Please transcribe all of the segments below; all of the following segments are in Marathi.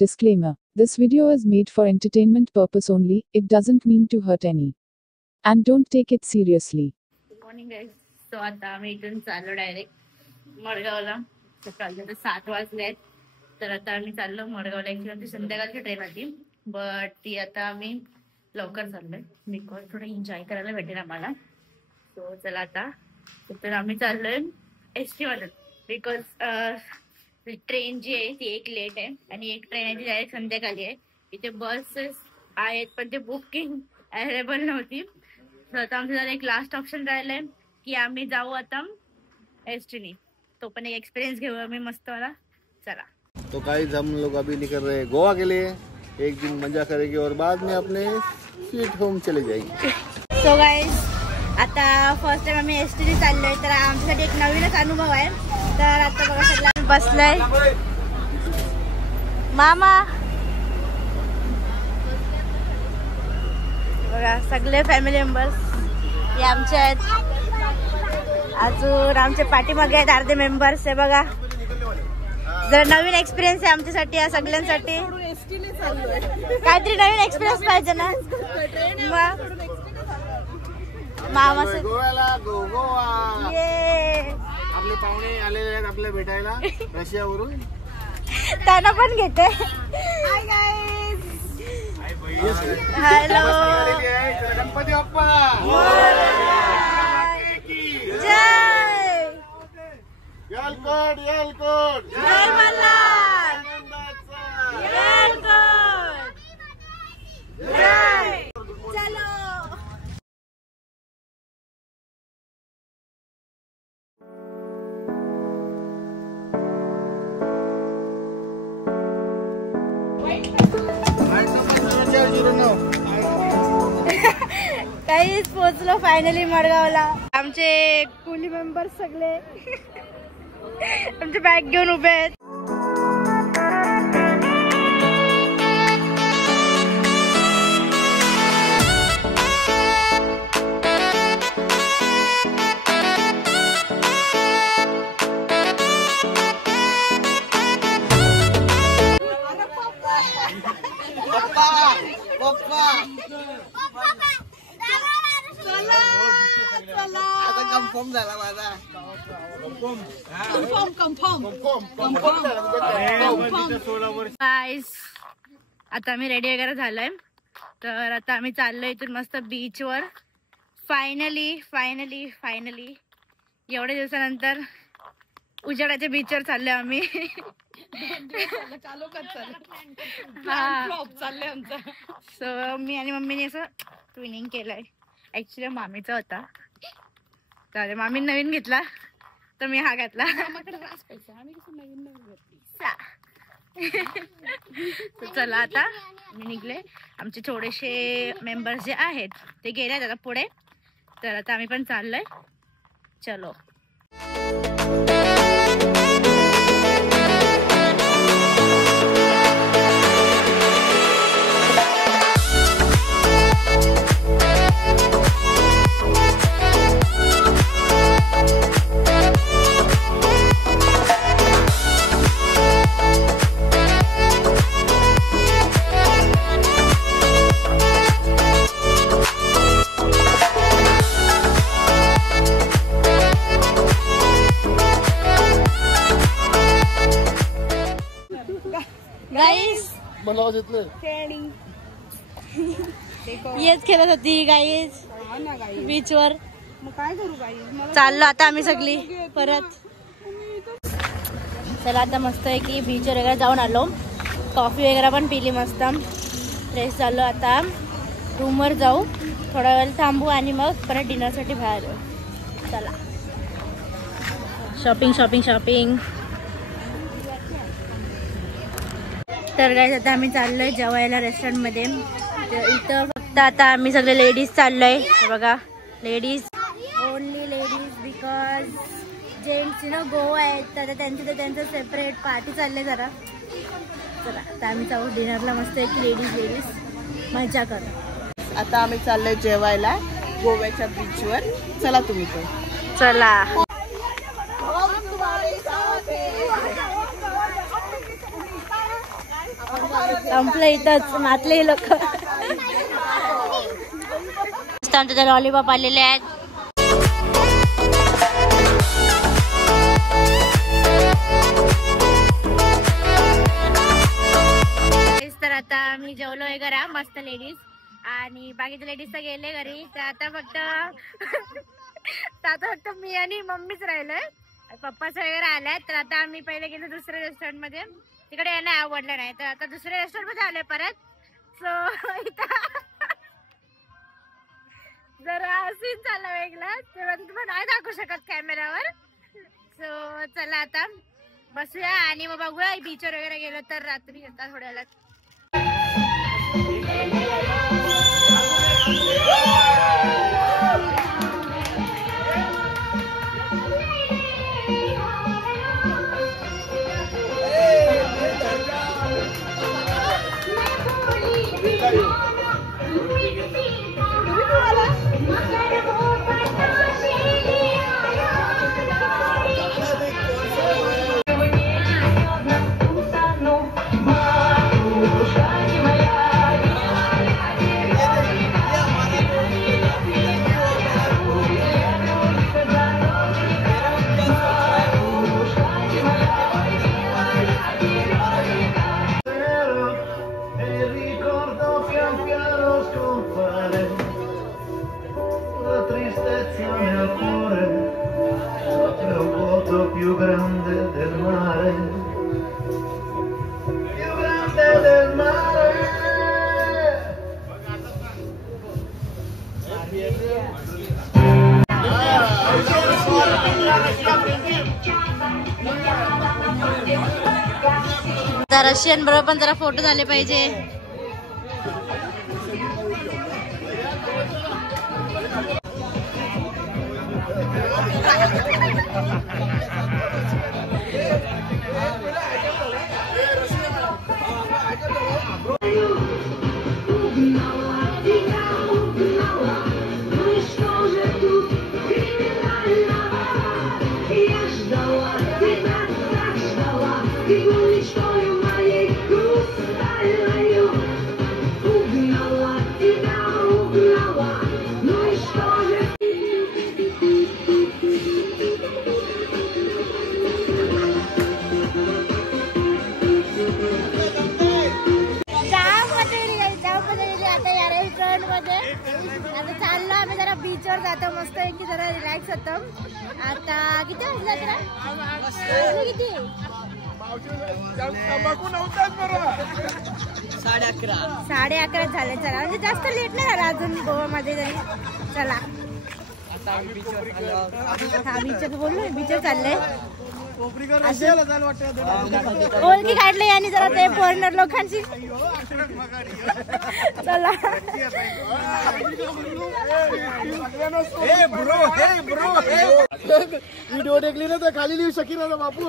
Disclaimer. This video is made for entertainment purpose only. It doesn't mean to hurt any. And don't take it seriously. Good morning guys. So आता आम्ही इथून चाललो डायरेक्ट मडगावला. सकाळचे 7 वाजले. तर आता आम्ही चाललो मडगावला. ऍक्च्युअली संध्याकाळची ट्रेन होती, बट ती आता आम्ही लवकर चाललोय बिकॉज थोडं एन्जॉय करायला भेटेल आम्हाला. सो चला आता तर आम्ही चाललोय एसटी मधून बिकॉज ट्रेन जी आहे ती एक लेट आहे आणि एक ट्रेन आहे ती डायरेक्ट संध्याकाळी आहे. इथे बसेस आहेत पण ते बुकिंग अवेलेबल नव्हती. तर आता आमचं एक लास्ट ऑप्शन राहिलंय की आम्ही जाऊ आता एसटीने. तो पण एक एक्सपीरियंस घेऊ आम्ही मस्त वाला. चला. तो गाइस हम लोग अभी निकल रहे हैं गोवा के लिए. एक दिन मजा करेंगे और बाद में अपने स्वीट होम चले जाएंगे. सो गाइस आता फर्स्ट टाइम आम्ही एसटीने चाललोय तर आमच्यासाठी एक नवीनच अनुभव आहे. तर आता बघा सगळं बसलंय मामा बघा सगळे फॅमिली मेंबर्स हे आमचे आहेत. अजून आमच्या पाठीमागे आहेत अर्धे मेंबर्स आहे बघा. जर नवीन एक्सपिरियन्स आहे आमच्यासाठी या सगळ्यांसाठी. काहीतरी नवीन एक्सपिरियन्स पाहिजे ना. मामा गोव्याला गोवा ये आपले पाहुणे आलेले आहेत आपल्या भेटायला रशियावरून. त्यांना पण घेते. हॅलो गणपती बाप्पा जय येलकोट येलकोट जय मल्हार येलकोट जय. चलो काहीच पोहोचलो फायनली मडगावला. आमचे कुली मेंबर सगळे आमचे बॅग घेऊन उभे आहेत. कन्फर्म झाला माझा. गाइस आता आम्ही रेडी वगैरे झालोय. तर आता आम्ही चाललोय इथून मस्त बीचवर. फायनली फायनली फायनली एवढ्या दिवसानंतर उजाडाच्या बीचवर चाललोय आम्ही. सो मी आणि मम्मीने असं ट्विनिंग केलंय. ऍक्च्युली मामीचा होता तर मामी नवीन घेतला तर मी हा घातला. चला आता मी निघले. आमचे थोडेसे मेंबर्स जे आहेत ते गेले आता पुढे. तर आता आम्ही पण चाललोय. चलो. येच खेळत होती गाईज बीचवर. चाललो आता आम्ही सगळी परत. चला आता मस्त आहे की बीचवर वगैरे जाऊन आलो. कॉफी वगैरे पण पिली मस्त. फ्रेश झालो. आता रूमवर जाऊ थोडा वेळ थांबू आणि मग परत डिनरसाठी बाहेर येऊ. चला. Shopping shopping shopping. तर गाईज आता आम्ही चाललोय जेवायला रेस्टॉरंटमध्ये. इथं फक्त आता आम्ही सगळे लेडीज चाललोय. बघा ladies only ladies because gents Goa आहेत तर त्यांचं सेपरेट पार्टी चालले जरा. चला आता आम्ही जाऊ डिनरला मस्त की लेडीज मजा करू. आता आम्ही चाललोय जेवायला गोव्याच्या बीचवर. चला तुम्ही पण. चला. संपलं इथंच, मातले लोक. आमचे लॉलीपॉप आलेले आहेत. तर आता आम्ही जेवलोय घरा मस्त लेडीज, आणि बाकीचे लेडीज तर गेले घरी. तर आता फक्त मी आणि मम्मीच राहिलोय. पप्पाच वगैरे आलाय. तर आता आम्ही पहिले गेलो दुसऱ्या रेस्टॉरंट मध्ये, तिकडे यांना आवडलं नाही, तर आता दुसऱ्या रेस्टॉरंट मध्ये आलोय परत. सो जरा सीन चालला वेगळा, तेव्हा तुम्हाला नाही दाखवू शकत कॅमेरावर. सो चला आता बसूया आणि मग बघूया बीचवर वगैरे गेलो तर रात्री आता थोड्या वेळात. Più grande del mare, più grande del mare. Russian बरोबर पण जरा फोटो झाले पाहिजे. आता चाललो आम्ही जरा बीचवर जातो, मस्त की जरा रिलॅक्स होतो. आता किती वाजला जरा किती 11:30 झाले. चला म्हणजे जास्त लेट नाही झाला अजून गोवामध्ये तरी. चला हा बीचवर बोललो, बीचवर चाललंय. ओळखी काढले आणि जरा ते फॉरेनर लोकांची. चला व्हिडिओ देखली ना तर खाली लिहू शकी ना बापू.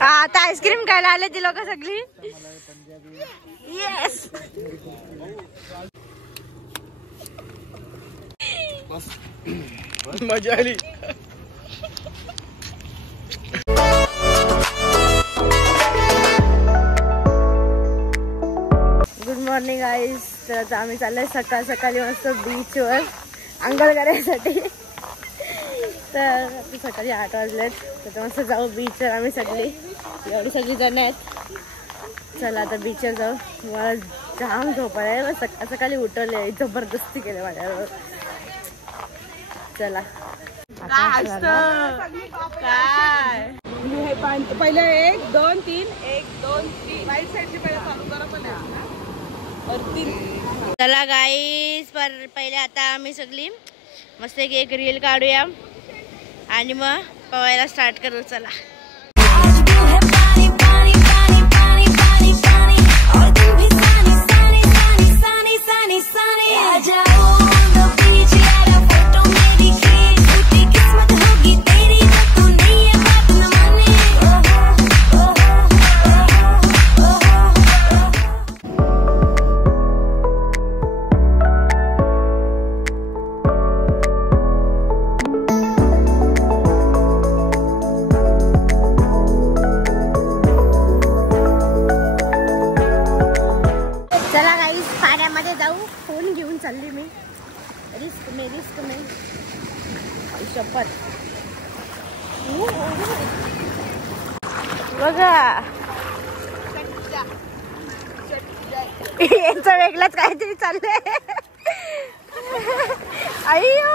आता आईस्क्रीम खायला आले ती लोक सगळी. येस मजा आली. Good morning guys. तर आता आम्ही चाललोय सकाळ सकाळी मस्त बीचवर अंघोळ करायसाठी. तर सकाळी 8 वाजलेत, तर मस्त जाऊ बीचवर आम्ही सगळी, एवढी सगळी जण आहेत. चला आता बीचवर जाऊ. मला जाम झोप आहे, सकाळ सकाळी उठवले, जबरदस्ती केले माझ्यावर. चला काय पहिले 1 2 3 1 2 3 राईट साईडची पहिले चालू करा. पण चला गाईस, पर पहिले आता आम्ही सगळी मस्त एक रील काढूया आणि मग पवायला स्टार्ट करू. चला चालली मी रिस्क में शपथ बघा यांचं वेगळंच काहीतरी चाललंय अय्यो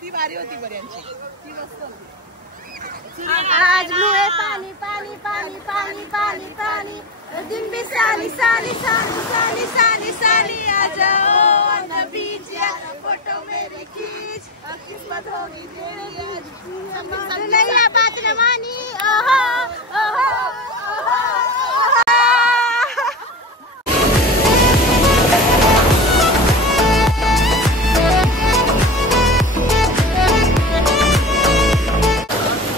ती भारी होती बऱ्यांची ती मस्त होती आज ब्लू है पानी पानी पानी पानी पानी पानी दिन भी सानी सानी सानी सानी सानी सानी आ जाओ on the beach यार फोटो मेरी खींच किस्मत होगी तेरी आज नहीं बात न मानी ओहो ओहो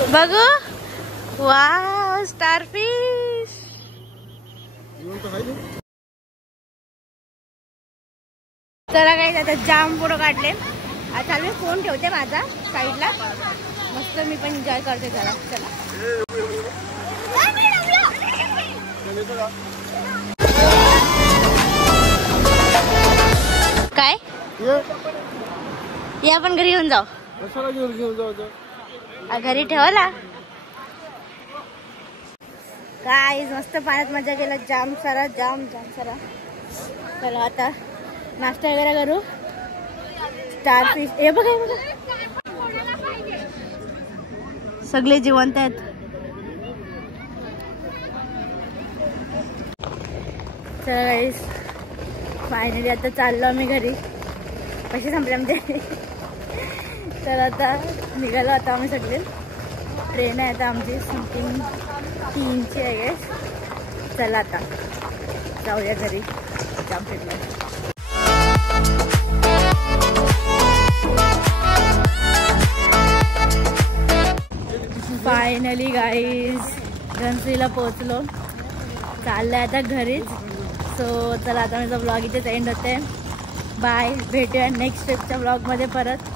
बघू वाव स्टारफिश चला काही आता जाम फोटो काढले आता मी फोन ठेवते माझा साईडला मस्त मी पण एन्जॉय करते जरा चला काय या आपण घरी घेऊन जाऊ घरी ठेवला काय मस्त पाण्यात मजा केला जाम सारा चला आता नाश्ता वगैरे करू स्टारफिश हे बघा सगळे जिवंत आहेत चला गाईस फायनली आता चाललो आम्ही घरी पैसे संपले आमचे तर आता निघालो आता आम्ही सगळे ट्रेन आहे आता आमची समथिंग 3ची आहे गेस चला आता जाऊया घरी जाम फिरलो फायनली गाईज घनश्रीला पोहोचलो चाललंय आता घरीच सो चला आता माझा ब्लॉग इथेच एंड होते बाय भेटूया नेक्स्ट ट्रिपच्या ब्लॉगमध्ये परत